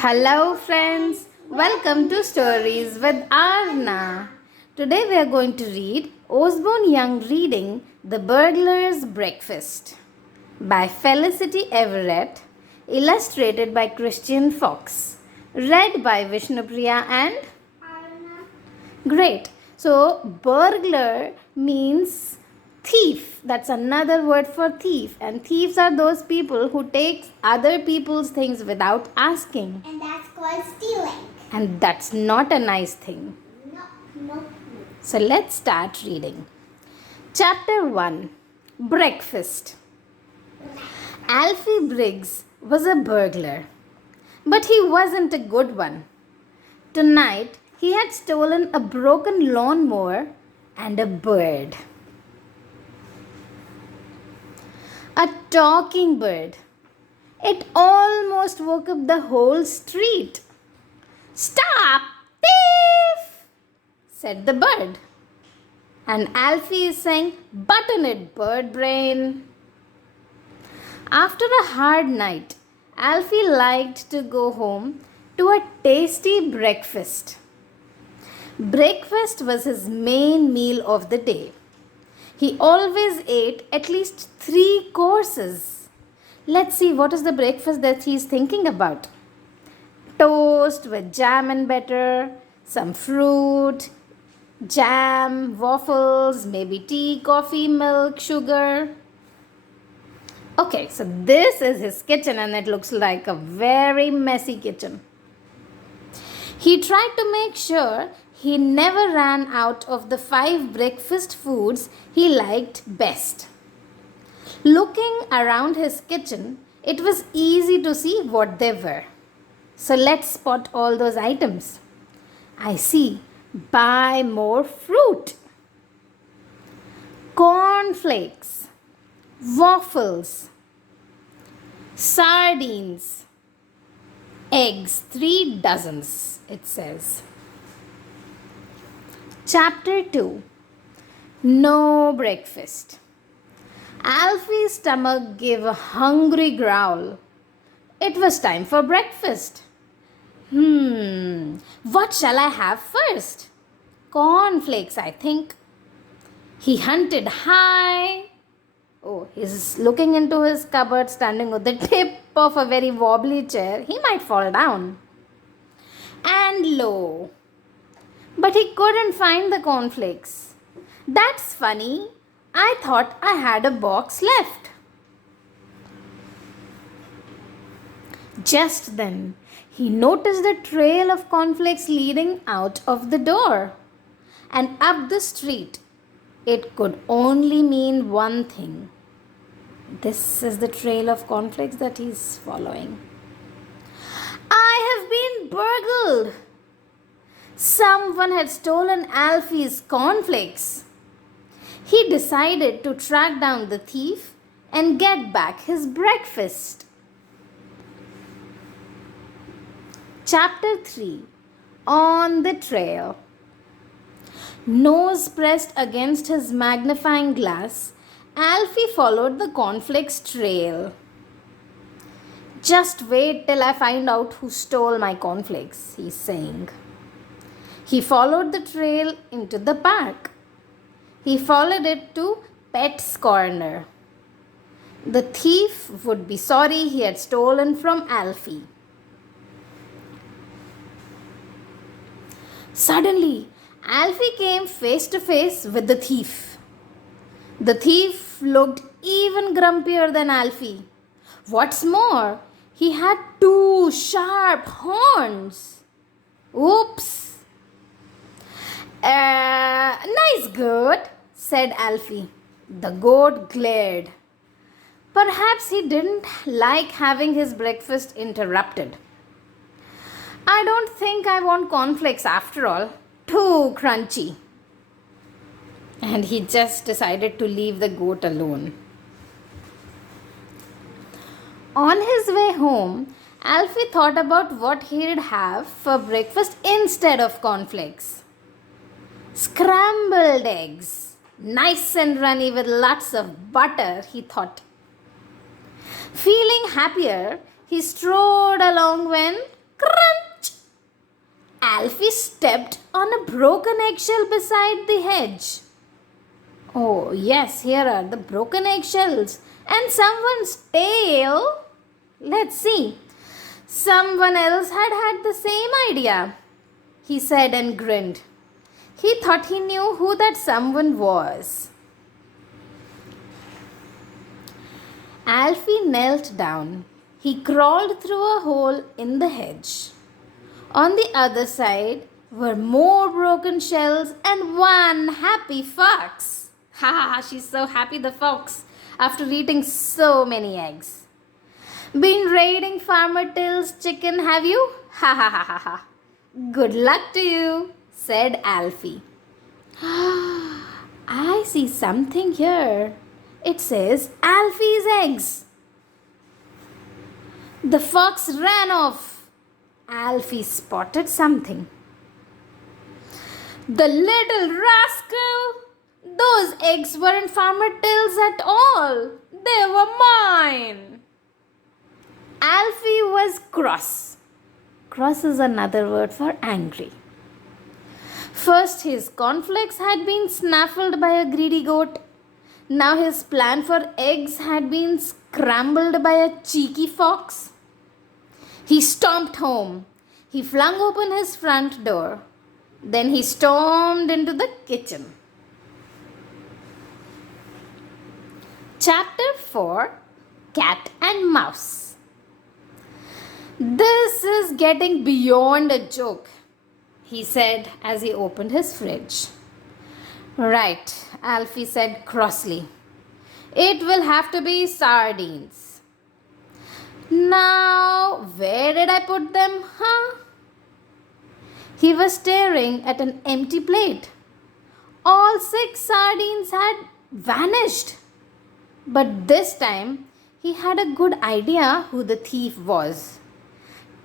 Hello, friends. Welcome to Stories with Arna. Today we are going to read Usborne Young reading The Burglar's Breakfast by Felicity Everett, illustrated by Christian Fox, read by Vishnupriya and Arna. Great. So, burglar means thief. That's another word for thief. And thieves are those people who take other people's things without asking. And that's called stealing. And that's not a nice thing. No. So, let's start reading. Chapter 1 Breakfast. Alfie Briggs was a burglar, but he wasn't a good one. Tonight, he had stolen a broken lawnmower and a bird. A talking bird. It almost woke up the whole street. "Stop, thief!" said the bird. And Alfie is saying, "Button it, bird brain." After a hard night, Alfie liked to go home to a tasty breakfast. Breakfast was his main meal of the day. He always ate at least 3 courses. Let's see what is the breakfast that he is thinking about. Toast with jam and butter, some fruit, jam, waffles, maybe tea, coffee, milk, sugar. Okay, so this is his kitchen and it looks like a very messy kitchen. He tried to make sure he never ran out of the 5 breakfast foods he liked best. Looking around his kitchen, it was easy to see what they were. So let's spot all those items. I see. Buy more fruit. Cornflakes. Waffles. Sardines. Eggs, 3 dozens, it says. Chapter 2 No breakfast. Alfie's stomach gave a hungry growl. It was time for breakfast. What shall I have first? Cornflakes, I think. He hunted high. Oh, he's looking into his cupboard, standing on the tip of a very wobbly chair. He might fall down. And low. But he couldn't find the cornflakes. That's funny. I thought I had a box left. Just then, he noticed a trail of cornflakes leading out of the door and up the street. It could only mean one thing. This is the trail of cornflakes that he's following. I have been burgled. Someone had stolen Alfie's cornflakes. He decided to track down the thief and get back his breakfast. Chapter 3 On the Trail. Nose pressed against his magnifying glass, Alfie followed the cornflakes trail. Just wait till I find out who stole my cornflakes, he's saying. He followed the trail into the park. He followed it to Pet's Corner. The thief would be sorry he had stolen from Alfie. Suddenly, Alfie came face to face with the thief. The thief looked even grumpier than Alfie. What's more, he had 2 sharp horns. Oops! Nice goat, said Alfie. The goat glared. Perhaps he didn't like having his breakfast interrupted. I don't think I want cornflakes after all. Too crunchy. And he just decided to leave the goat alone. On his way home, Alfie thought about what he'd have for breakfast instead of cornflakes. Scrambled eggs. Nice and runny with lots of butter, he thought. Feeling happier, he strode along when Crunch! Alfie stepped on a broken eggshell beside the hedge. Oh, yes, here are the broken eggshells and someone's tail. Let's see. Someone else had the same idea, he said and grinned. He thought he knew who that someone was. Alfie knelt down. He crawled through a hole in the hedge. On the other side were more broken shells and one happy fox. Ha ha ha, she's so happy, the fox, after eating so many eggs. Been raiding Farmer Till's chicken, have you? Ha ha ha ha ha. Good luck to you, said Alfie. I see something here. It says Alfie's eggs. The fox ran off. Alfie spotted something. The little rascal! Those eggs weren't Farmer Till's at all. They were mine. Alfie was cross. Cross is another word for angry. First, his cornflakes had been snaffled by a greedy goat. Now his plan for eggs had been scrambled by a cheeky fox. He stomped home. He flung open his front door. Then he stormed into the kitchen. Chapter 4, Cat and Mouse. This is getting beyond a joke, he said as he opened his fridge. Right, Alfie said crossly. It will have to be sardines. Now, where did I put them, huh? He was staring at an empty plate. All 6 sardines had vanished. But this time, he had a good idea who the thief was.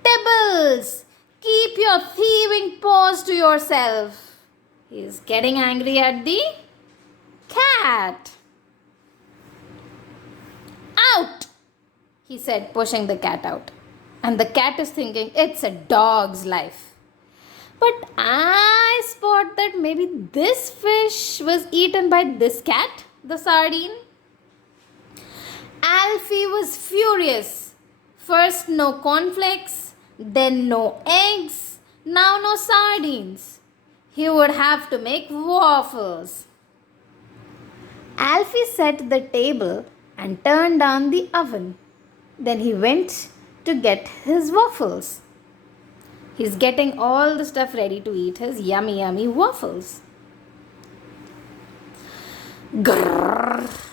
Tibbles, keep your thieving paws to yourself. He is getting angry at the cat. Out, he said, pushing the cat out. And the cat is thinking, it's a dog's life. But I spot that maybe this fish was eaten by this cat, the sardine. Alfie was furious. First no cornflakes, then no eggs, now no sardines. He would have to make waffles. Alfie set the table and turned on the oven. Then he went to get his waffles. He's getting all the stuff ready to eat his yummy, yummy waffles. Grrr.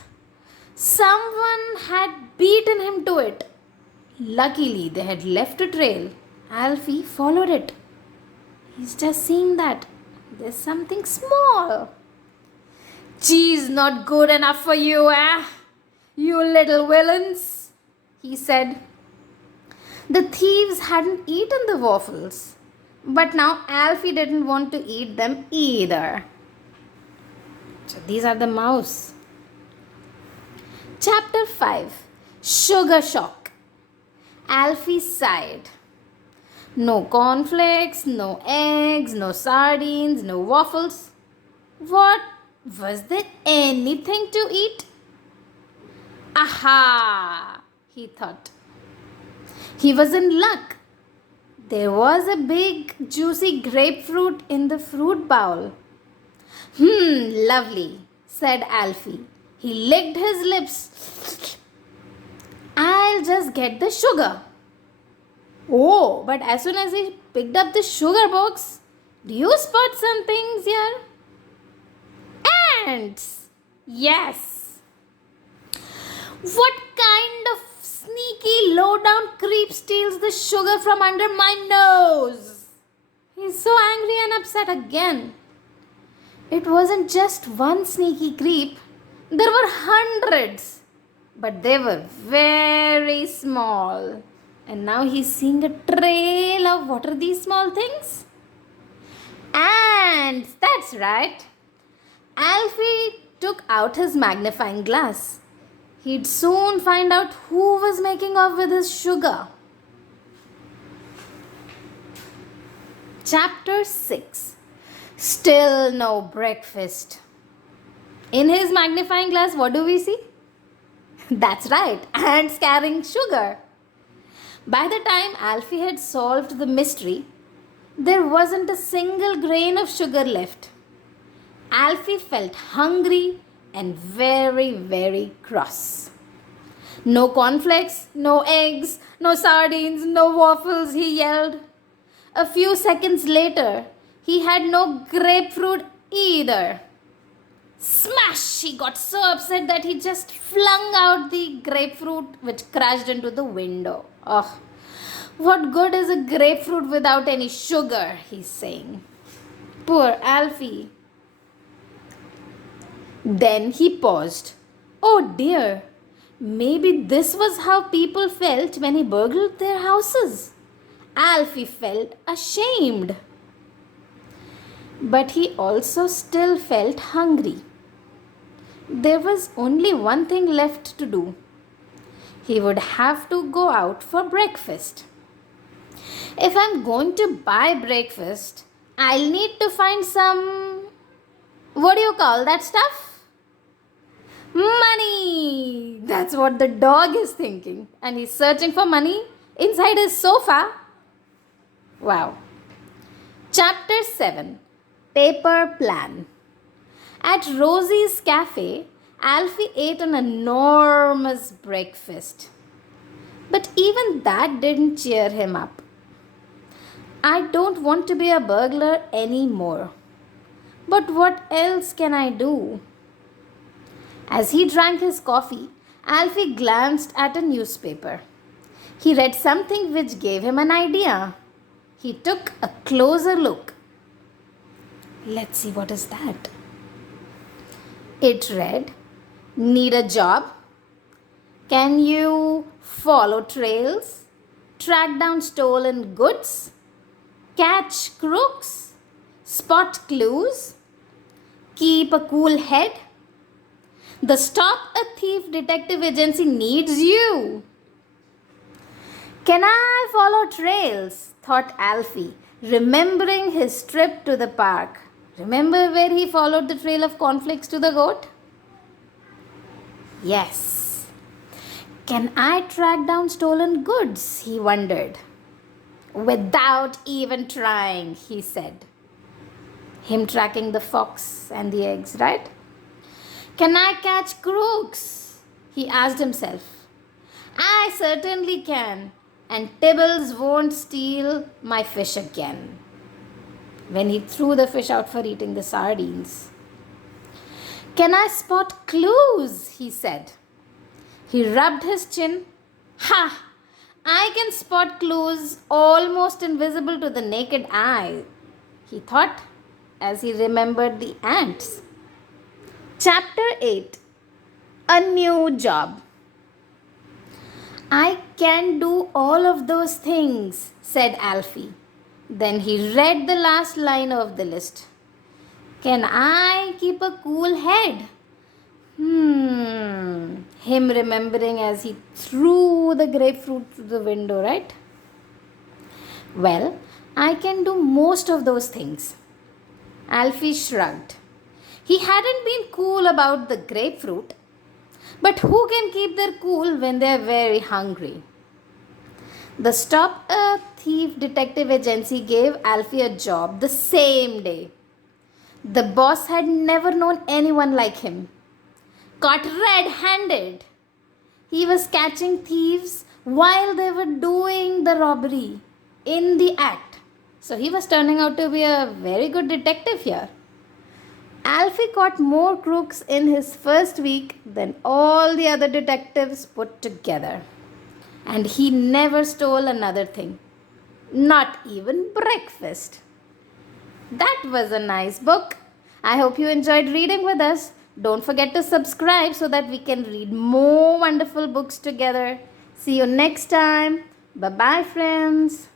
Someone had beaten him to it. Luckily, they had left a trail. Alfie followed it. He's just seen that there's something small. Cheese not good enough for you, eh? You little villains, he said. The thieves hadn't eaten the waffles, but now Alfie didn't want to eat them either. So these are the mouse. Chapter 5, Sugar Shock. Alfie sighed. No cornflakes, no eggs, no sardines, no waffles. What? Was there anything to eat? Aha! He thought. He was in luck. There was a big, juicy grapefruit in the fruit bowl. Lovely, said Alfie. He licked his lips. I'll just get the sugar. Oh, but as soon as he picked up the sugar box, do you spot some things here? Ants! Yes. What kind of sneaky low-down creep steals the sugar from under my nose? He's so angry and upset again. It wasn't just one sneaky creep. There were hundreds. But they were very small. And now he's seeing a trail of what are these small things? Ants! That's right. Alfie took out his magnifying glass. He'd soon find out who was making off with his sugar. Chapter 6. Still no breakfast. In his magnifying glass, what do we see? That's right, ants carrying sugar. By the time Alfie had solved the mystery, there wasn't a single grain of sugar left. Alfie felt hungry and very, very cross. No cornflakes, no eggs, no sardines, no waffles, he yelled. A few seconds later, he had no grapefruit either. Smash! He got so upset that he just flung out the grapefruit, which crashed into the window. Oh, what good is a grapefruit without any sugar? He's saying. Poor Alfie. Then he paused. Oh dear, maybe this was how people felt when he burgled their houses. Alfie felt ashamed. But he also still felt hungry. There was only one thing left to do. He would have to go out for breakfast. If I'm going to buy breakfast, I'll need to find some, what do you call that stuff? Money! That's what the dog is thinking. And he's searching for money inside his sofa. Wow. Chapter 7. Paper Plan. At Rosie's cafe, Alfie ate an enormous breakfast. But even that didn't cheer him up. I don't want to be a burglar anymore. But what else can I do? As he drank his coffee, Alfie glanced at a newspaper. He read something which gave him an idea. He took a closer look. Let's see, what is that? It read, need a job? Can you follow trails? Track down stolen goods? Catch crooks? Spot clues? Keep a cool head? The Stop a Thief Detective Agency needs you. Can I follow trails? Thought Alfie, remembering his trip to the park. Remember where he followed the trail of cornflakes to the goat? Yes. Can I track down stolen goods? He wondered. Without even trying, he said. Him tracking the fox and the eggs, right? Can I catch crooks? He asked himself. I certainly can. And Tibbles won't steal my fish again. When he threw the fish out for eating the sardines. Can I spot clues? He said. He rubbed his chin. Ha! I can spot clues almost invisible to the naked eye, he thought as he remembered the ants. Chapter 8. A new job. I can do all of those things, said Alfie. Then he read the last line of the list. Can I keep a cool head? Him remembering as he threw the grapefruit through the window, right? Well, I can do most of those things. Alfie shrugged. He hadn't been cool about the grapefruit. But who can keep their cool when they are very hungry? The Stop a Thief Detective Agency gave Alfie a job the same day. The boss had never known anyone like him. Caught red-handed. He was catching thieves while they were doing the robbery in the act. So he was turning out to be a very good detective here. Alfie caught more crooks in his first week than all the other detectives put together. And he never stole another thing. Not even breakfast. That was a nice book. I hope you enjoyed reading with us. Don't forget to subscribe so that we can read more wonderful books together. See you next time. Bye-bye, friends.